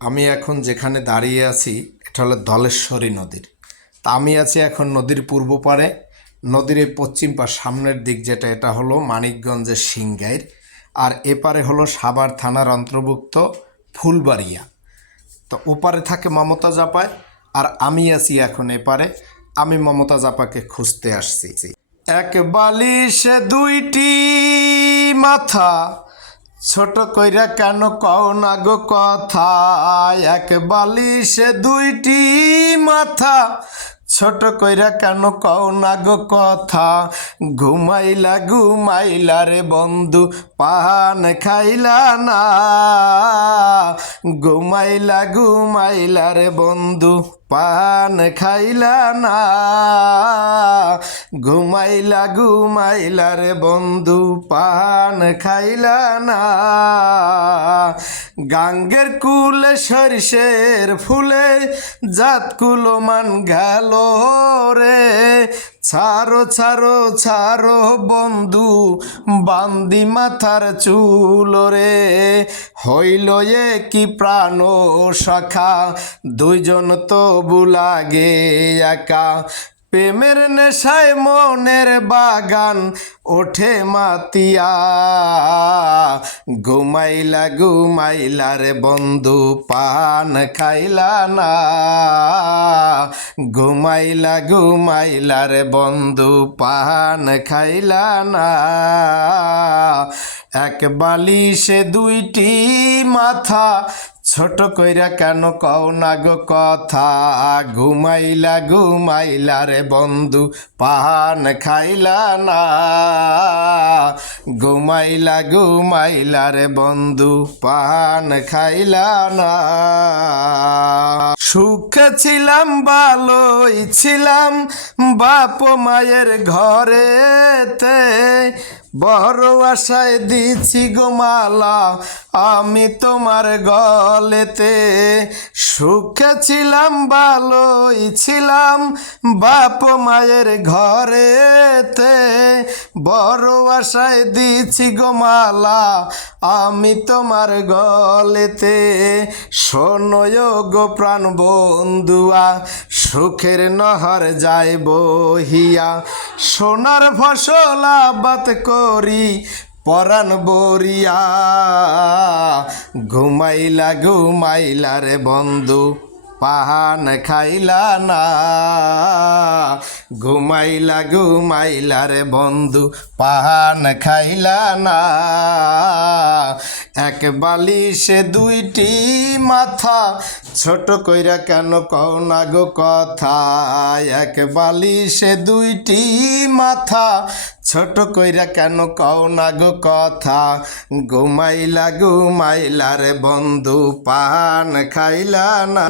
আমি এখন যেখানে দাঁড়িয়ে আছি, এটা হলো ধলেশ্বরী নদীর। তা আমি আছি এখন নদীর পূর্ব পারে নদীর এই পশ্চিম পাশ সামনের দিক যেটা, এটা হলো মানিকগঞ্জের সিংগাইর। আর এপারে হলো সাভার থানার অন্তর্ভুক্ত ফুলবাড়িয়া। তো ওপারে থাকে মমতা জাপায় আর আমি আছি এখন এপারে আমি মমতা জাপাকে খুঁজতে আসছি। এক বালিশে দুইটি মাথা ছোট কইরা কেন কও না গো কথা এক বালিশে দুইটি মাথা। ছোট কইরা কেন কও না গো কথা? ঘুমাইলা ঘুমাইলা রে বন্ধু, পান খাইলা না। ঘুমাইলা ঘুমাইলা রে বন্ধু। পান খাইলা না। ঘুমাইলা ঘুমাইলা রে বন্ধু, পান খাইলা না। গাঙ্গের কুলে সরিষের ফুলে জাত কুলমান গেল রে। ছাড়ো ছাড়ো ছাড়ো বন্ধু, বান্দি মাথার চুল রে। হইল এ কি প্রাণ সখা দুইজন তো বুলাগে একা। প্রেমের নেশায় মনের বাগান ওঠে মাতিয়া। ঘুমাইলা ঘুমাইলা রে বন্ধু, পান খাইলা না। ঘুমাইলা ঘুমাইলা রে বন্ধু, পান খাইলা না। এক বালিশে দুইটি মাথা ছোট কইরা কেন কও না গো কথা? ঘুমাইলা ঘুমাইলা রে বন্ধু, পান খাইলা না। ঘুমাইলা ঘুমাইলা রে বন্ধু, পান খাইলা না। সুখে ছিলাম, ভালোই ছিলাম, বাপ মায়ের ঘরেতে। বড় আশায় দিছি গোমালা আমি তোমার গলেতে সুখে ছিলাম, ভালোই ছিলাম। বাপ মায়ের ঘরেতে বড় আশায় দিছি গোমালা আমি তোমার গলেতে শোনয় গো প্রাণ বন্ধুয়া। সুখের নহর যায় বহিয়া সোনার ফসল আবাদ করি পরাণ বরিয়া ঘুমাইলা ঘুমাইলা রে বন্ধু। পাহান খাইলা না। ঘুমাইলা ঘুমাইলা রে বন্ধু, পাহান খাইলা না। এক বালিশে দুইটি মাথা, ছোট কইরা কেন কও না গো কথা? এক বালিশে দুইটি মাথা, ছোট কইরা কেন কও না গো কথা? ঘুমাইলা ঘুমাইলা রে বন্ধু পান খাইলা না।